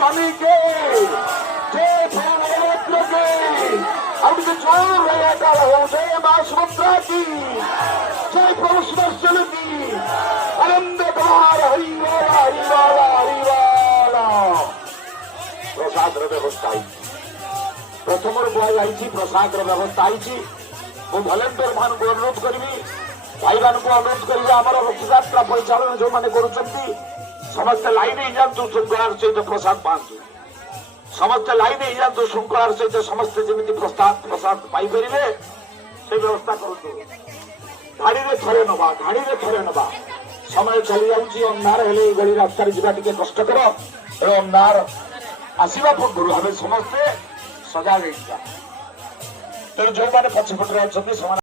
स्वामी के जय भगवत के अब जोर रहेगा जय मां सुभद्रा की जय प्रभु सुदर्शन की आनंद बार हरिवाला हरिवाला हरिवाला प्रसाद व्यवस्था प्रथम कहुई प्रसाद व्यवस्था मु भलेंटियर मान को अनुरोध करी भाई मान को अनुरोध करी आम रथयात्रा परिचालन जो मैंने कर समस्ते लाइन ही जातु श्रृंखलार सहित प्रसाद पातु समस्ते लाइन ही जातु श्रृंखलार सहित समस्ते जमी प्रसाद पाइपर से व्यवस्था करूँ धाड़ी में थरे नवा धाड़ी में थरे नवा समय चली जाऊँगी अंधार हेले गली रास्ता जावा टे कष्टकर एवं अंधार आसवा पूर्व आम समस्ते सजा तेणु जो मैंने पछपटे अच्छा